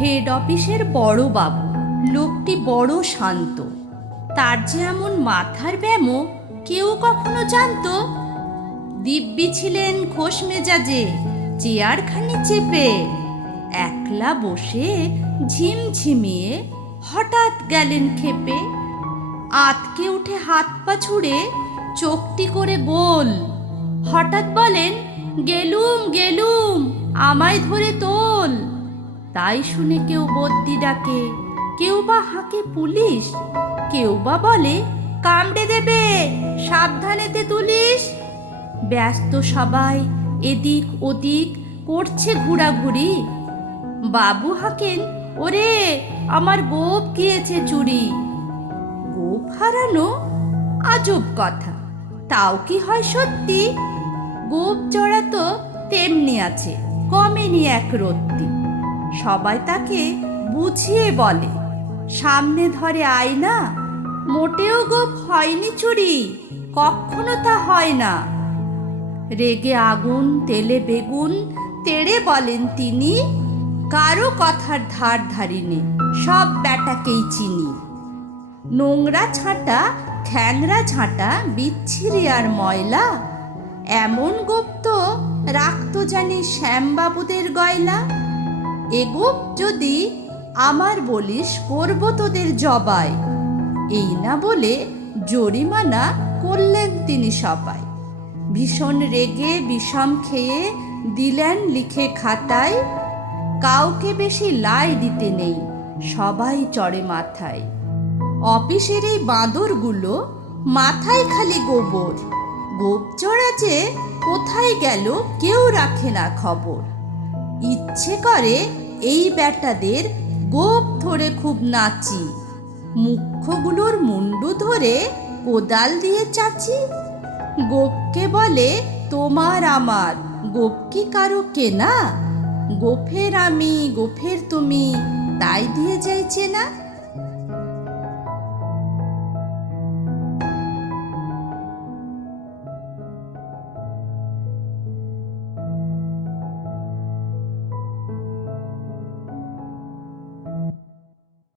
Head অফিসের বড় বাবু লোকটি বড় শান্ত। তার যে এমন মাথার ব্যামো কেউ কখনো জানতো? দিব্যি ছিলেন খোশ মেজাজে, চেয়ারখানি চেপে একলা বসে ঝিমঝিমিয়ে হঠাৎ গেলেন ক্ষেপে। আতকে উঠে হাত পা ছুড়ে চোখটি করে গোল, হঠাৎ বলেন, গেলুম গেলুম, আমায় ধরে তোল। তাই শুনে কেউ বদ্যি ডাকে, কেউ বা হাঁকে পুলিশ, কেউ বা বলে কামড়ে দেবে, সাবধানেতে তুলিস। ব্যস্ত সবাই এদিক ওদিক করছে ঘোরাঘুরি। বাবু হাঁকেন, ওরে আমার গোপ গিয়েছে চুরি। গোপ হারানো আজব কথা, তাও কি হয় সত্যি? গোপ জড়া তো তেমনি আছে, কমেনি এক রত্তি। সবাই তাকে বুঝিয়ে বলে, সামনে ধরে আয়না, মোটেও গোপ হয়নি চুরি, কখনো তা হয় না। রেগে আগুন তেলে বেগুন তেড়ে বলেন তিনি, কারো কথার ধার ধারিনি, সব ব্যাটাকেই চিনি। নোংরা ছাঁটা ঠ্যাংরা ঝাঁটা বিচ্ছিরি আর ময়লা, এমন গোপ তো রাখতো জানি শ্যামবাবুদের গয়লা। এ গোপ যদি আমার বলিস, করব তোদের জবাই। এই না বলে জরিমানা করলেন তিনি সবাই। ভীষণ রেগে বিষম খেয়ে দিলেন লিখে খাতায়, কাউকে বেশি লাই দিতে নেই, সবাই চড়ে মাথায়। অফিসের এই বাঁদরগুলো মাথায় খালি গোবর, গোপ চড়া যে কোথায় গেল কেউ রাখে না খবর। ইচ্ছে করে এই ব্যাটাদের গোপ ধরে খুব নাচি, মুখ্যগুলোর মুন্ডু ধরে কোদাল দিয়ে চাচি। গোপকে বলে তোমার আমার, গোপ কি কারো কেনা? গোফের আমি গোফের তুমি, তাই দিয়ে যাইছে না।